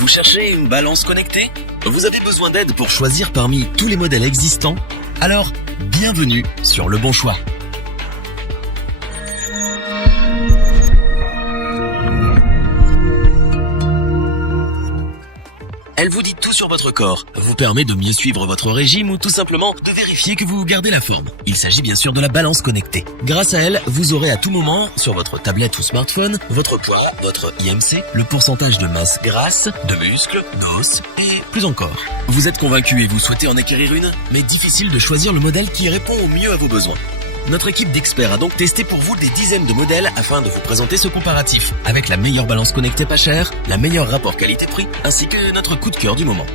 Vous cherchez une balance connectée? Vous avez besoin d'aide pour choisir parmi tous les modèles existants? Alors, bienvenue sur Le Bon Choix. Elle vous dit tout sur votre corps, vous permet de mieux suivre votre régime ou tout simplement de vérifier que vous gardez la forme. Il s'agit bien sûr de la balance connectée. Grâce à elle, vous aurez à tout moment, sur votre tablette ou smartphone, votre poids, votre IMC, le pourcentage de masse grasse, de muscles, d'os et plus encore. Vous êtes convaincu et vous souhaitez en acquérir une, mais difficile de choisir le modèle qui répond au mieux à vos besoins. Notre équipe d'experts a donc testé pour vous des dizaines de modèles afin de vous présenter ce comparatif, avec la meilleure balance connectée pas chère, la meilleure rapport qualité-prix, ainsi que notre coup de cœur du moment.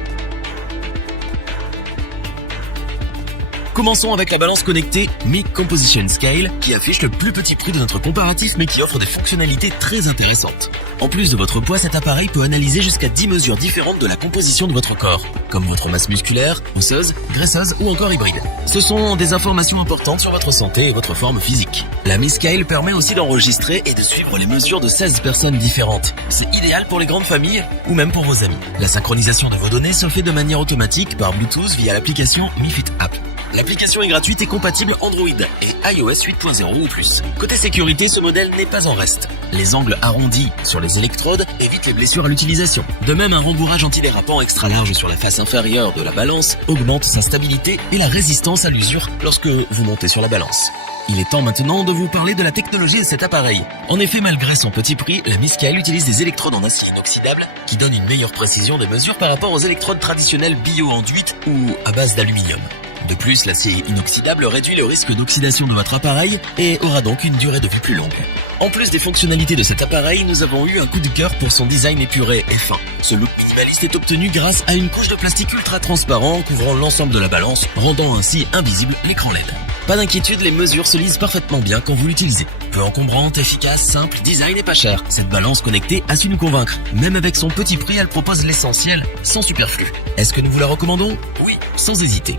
Commençons avec la balance connectée Mi Composition Scale, qui affiche le plus petit prix de notre comparatif mais qui offre des fonctionnalités très intéressantes. En plus de votre poids, cet appareil peut analyser jusqu'à 10 mesures différentes de la composition de votre corps, comme votre masse musculaire, osseuse, graisseuse ou encore hybride. Ce sont des informations importantes sur votre santé et votre forme physique. La Mi Scale permet aussi d'enregistrer et de suivre les mesures de 16 personnes différentes. C'est idéal pour les grandes familles ou même pour vos amis. La synchronisation de vos données se fait de manière automatique par Bluetooth via l'application Mi Fit App. L'application est gratuite et compatible Android et iOS 8.0 ou plus. Côté sécurité, ce modèle n'est pas en reste. Les angles arrondis sur les électrodes évitent les blessures à l'utilisation. De même, un rembourrage antidérapant extra large sur la face inférieure de la balance augmente sa stabilité et la résistance à l'usure lorsque vous montez sur la balance. Il est temps maintenant de vous parler de la technologie de cet appareil. En effet, malgré son petit prix, la Mi Scale utilise des électrodes en acier inoxydable qui donnent une meilleure précision des mesures par rapport aux électrodes traditionnelles bio-enduites ou à base d'aluminium. De plus, l'acier inoxydable réduit le risque d'oxydation de votre appareil et aura donc une durée de vie plus longue. En plus des fonctionnalités de cet appareil, nous avons eu un coup de cœur pour son design épuré et fin. Ce look minimaliste est obtenu grâce à une couche de plastique ultra transparent couvrant l'ensemble de la balance, rendant ainsi invisible l'écran LED. Pas d'inquiétude, les mesures se lisent parfaitement bien quand vous l'utilisez. Peu encombrante, efficace, simple, design et pas cher. Cette balance connectée a su nous convaincre. Même avec son petit prix, elle propose l'essentiel, sans superflu. Est-ce que nous vous la recommandons? Oui, sans hésiter.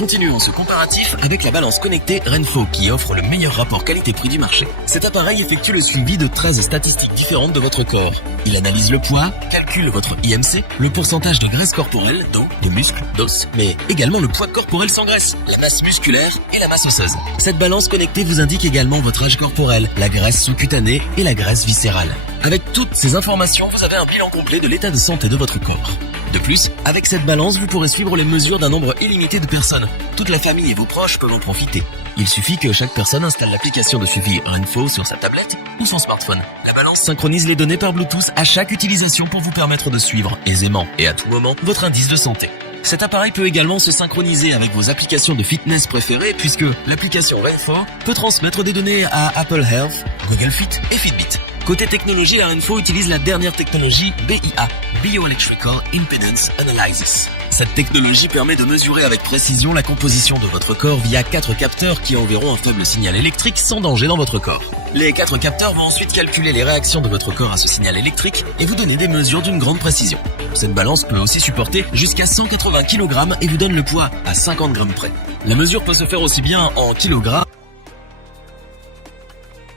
Continuons ce comparatif avec la balance connectée Renpho qui offre le meilleur rapport qualité-prix du marché. Cet appareil effectue le suivi de 13 statistiques différentes de votre corps. Il analyse le poids, calcule votre IMC, le pourcentage de graisse corporelle, d'eau, de muscles, d'os, mais également le poids corporel sans graisse, la masse musculaire et la masse osseuse. Cette balance connectée vous indique également votre âge corporel, la graisse sous-cutanée et la graisse viscérale. Avec toutes ces informations, vous avez un bilan complet de l'état de santé de votre corps. De plus, avec cette balance, vous pourrez suivre les mesures d'un nombre illimité de personnes. Toute la famille et vos proches peuvent en profiter. Il suffit que chaque personne installe l'application de suivi Renpho sur sa tablette ou son smartphone. La balance synchronise les données par Bluetooth à chaque utilisation pour vous permettre de suivre aisément et à tout moment votre indice de santé. Cet appareil peut également se synchroniser avec vos applications de fitness préférées puisque l'application Renpho peut transmettre des données à Apple Health, Google Fit et Fitbit. Côté technologie, la Renpho utilise la dernière technologie BIA, Bioelectrical Impedance Analysis. Cette technologie permet de mesurer avec précision la composition de votre corps via 4 capteurs qui enverront un faible signal électrique sans danger dans votre corps. Les 4 capteurs vont ensuite calculer les réactions de votre corps à ce signal électrique et vous donner des mesures d'une grande précision. Cette balance peut aussi supporter jusqu'à 180 kg et vous donne le poids à 50 grammes près. La mesure peut se faire aussi bien en kilogrammes